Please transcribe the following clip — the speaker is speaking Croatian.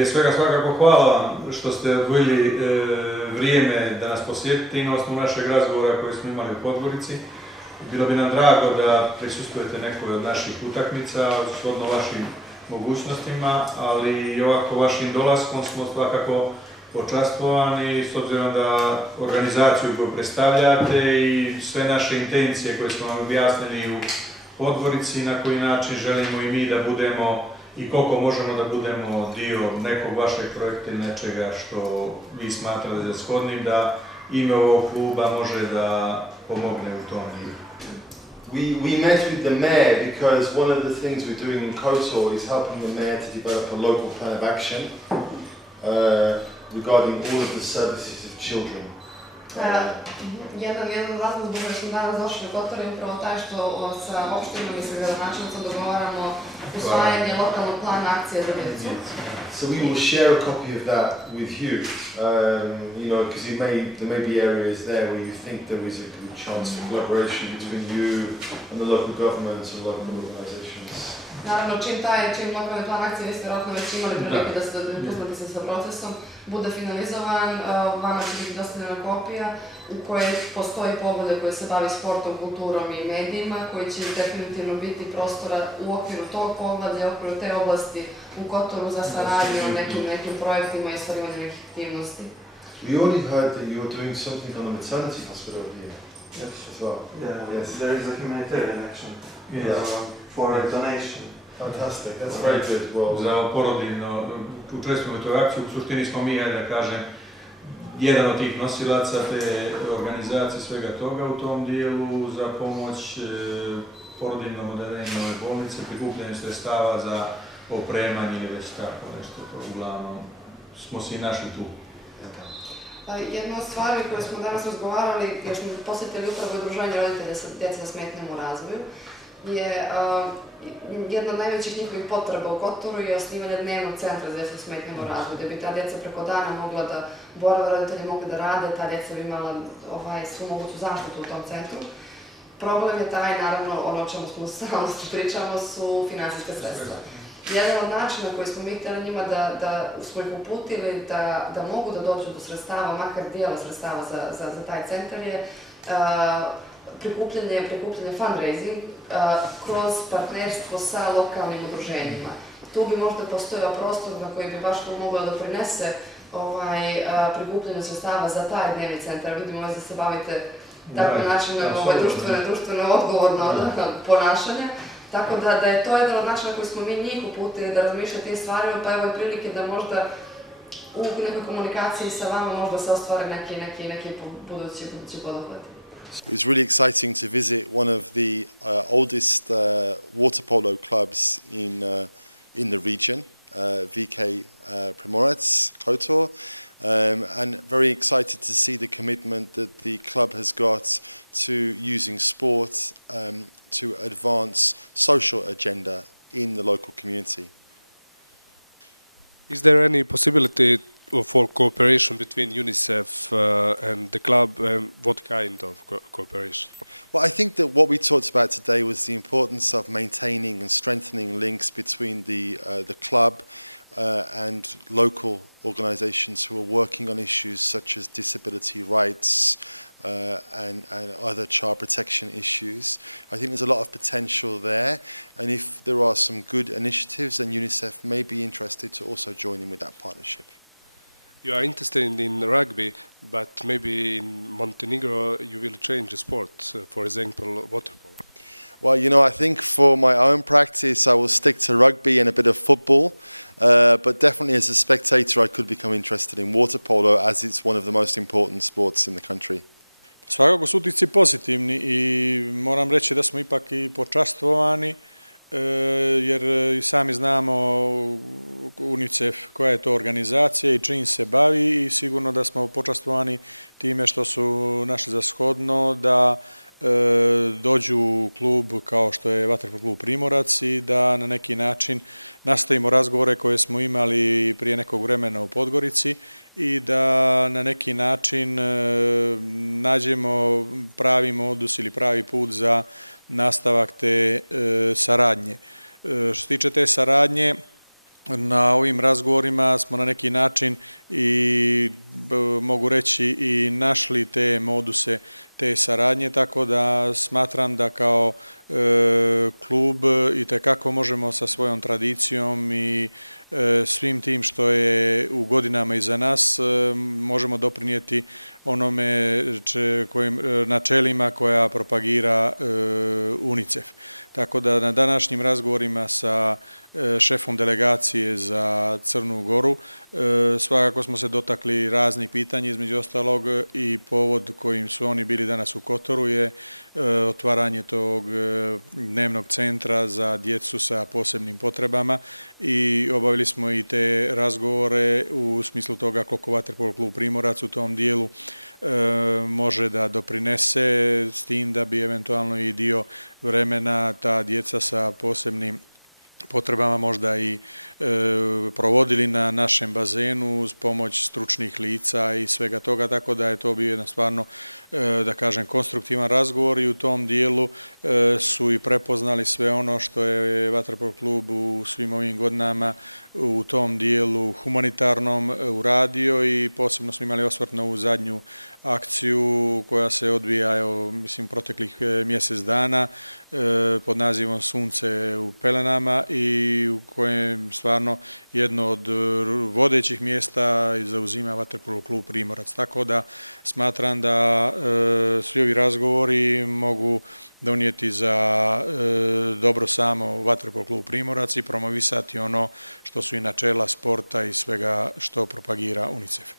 Prije svega svakako hvala vam što ste odvojili vrijeme da nas posjetite i na osnovu našeg razgovora koji smo imali u Podgorici. Bilo bi nam drago da prisustvujete nekoj od naših utakmica, shodno vašim mogućnostima, ali i ovako vašim dolaskom smo svakako počastvovani s obzirom da organizaciju koju predstavljate i sve naše intencije koje smo vam objasnili u Podgorici, na koji način želimo i mi da budemo i koliko možemo da budemo dio nekog vašeg projekta ili nečega što vi smatrali za shodnim, da ime ovog kluba može da pomogne u tom dio. We met with the mayor because one of the things we're doing in Kotor is helping the mayor to develop a local plan of action regarding all of the services of children. Jedan razlog zbog koga smo danas došli u Kotor je upravo taj što sa opštinom i sa gradonačelnicom dogovaramo usvajanje lokalnog plana akcije za djecu. So we will share a copy of that with you, because there may be areas there where you think there is a good chance for collaboration between you and the local government and local organizations. Naravno, čim lokalni plan akcije, vi ste vjerojatno već imali prilike da ste upoznati se sa procesom, bude finalizovan, vama će biti dostavljena kopija u kojoj postoji poglavlje koje se bavi sportom, kulturom i medijima, koji će definitivno biti prostora u okviru tog poglavlja, u okviru te oblasti u Kotoru za saradnju o nekim projektima i ostvarivanju nekih aktivnosti. We already heard that you're doing something on a maternity hospital here. Yes. As well. Yes. There is a humanitarian action for a donation. Fantastic, that's very good. Well, za porodiljno, učestvujemo u toj akciji, u suštini smo mi, da kažem, jedan od tih nosilaca te organizacije svega toga u tom dijelu za pomoć porodiljnom odeljenju ove bolnice, prikupljanju sredstava za opremanje ili već tako nešto, to uglavnom smo se i našli tu. Jedna od stvari koje smo danas razgovarali, jer smo posjetili upravo udruženje roditelja djece sa smetnjama u razvoju, je jedna od najvećih njihovih potreba u Kotoru je osnivanje dnevnog centra za djecu sa smetnjama u razvoju, da bi ta djeca preko dana mogla da borave, roditelji mogli da rade, ta djeca bi imala svu moguću zaštitu u tom centru. Problem je taj, naravno, ono o čemu smo stalno pričamo su finansijska sredstva. Jedan od načina koji smo mi htjeli njima da smo ih uputili da mogu da dođu do sredstava, makar dijela sredstava za taj centar je prikupljanje fundraising kroz partnerstvo sa lokalnim udruženjima. Tu bi možda postojao prostor na koji bi baš tu moglo da prinese prikupljanje sredstava za taj dnevni centar. Vidimo da se bavite takvim načinom društveno odgovorno ponašanja. Tako da je to jedan od načina koji smo mi njih uputili da razmišljaju tim stvarima, pa evo je prilike da možda u nekoj komunikaciji sa vama možda se ostvare neki budući poduhvat. It was really exciting to visit one of the oldest water polo clubs in the region, VK Primorac, Kotor, and very excited to see the commitment that the club has got to using sport to advance social agenda in the local community. Is there any possibility for cooperation between UNICEF and the club, and what kind of cooperation? Well, I think that what we talked about today was the importance of maintaining and strengthening links between the club and local organisations who are working on issues such as disability rights and other child protection issues. I think there's a lot of potential there, and if there are some good initiatives, then UNICEF may be interested to also join in with that partnership. You are interested in rugby, but maybe in Montenegro you will change the sport, for example, water polo. Well, I think for my own practice I will stick to rugby and a bit of football, but definitely as a spectator I could become interested in water polo as it's one of the most important sports in the country. Svakako su utisci pozitivni i moram reći da smo ipak i počastvovani, jer i sami znamo UNICEF koja je to organizacija i čim se bavi, i sigurno da smo počastvovani time što su našli za shodno da dođu u klub kao što je vaterpolo klub Primorac i da na neki način nastavimo razgovore koje smo imali prije nekog vremena u Podgorici i da na neki način nađemo pravi modus ili pravi put za nastavak te saradnje. Što se tiče te saradnje, na ovim razgovorima smo na neki način i mogu reći i našli te moduse, te saradnje, tako da smatram da kao klub itekako možemo sa svojom tradicijom i svim tim što je u godinama iza nas možemo doprinijeti onome načelima koja propagira UNICEF. Tako da na današnjim razgovorima sa šefom delegacije za Crnu Goru svakako smo se dotakli raznih pitanja, između ostalog i povod kojim su oni bili danas u Kotoru je otvaranje tog dnevnog centra za djecu sa posebnim potrebama i obavili smo i te razgovore u smislu toga koliko Vaterpolo klub Primorac u tom dijelu može da doprinese s tim da bi eventualno i dio vremena ta djeca sa posebnim potrebama možda i provodili na našem bazenu uz pomoć stručnih lica i svega toga, tako da je to bio jedan stvarno, da kažem, konstruktivan razgovor i u tom dijelu su i prepoznali sve ono što je Vaterpolo klub u svim ovim godinama u tom dijelu humanitarnom uradio i posebno smo imali osvrt na ovu zadnju akciju koja se odvija, evo, mislim, proteklih mjesec dana pod nazivom Sunce u pelenama i u kojem stvarno jedno od vodećih mjesta zauzima Vaterpolo klub Primorac. Tako da smatram da svi ovi razgovori mogu donijeti za dobro samo Vaterpolo klub Primorac i promovisati ono što su i načela sporta i svega što propagira UNICEF.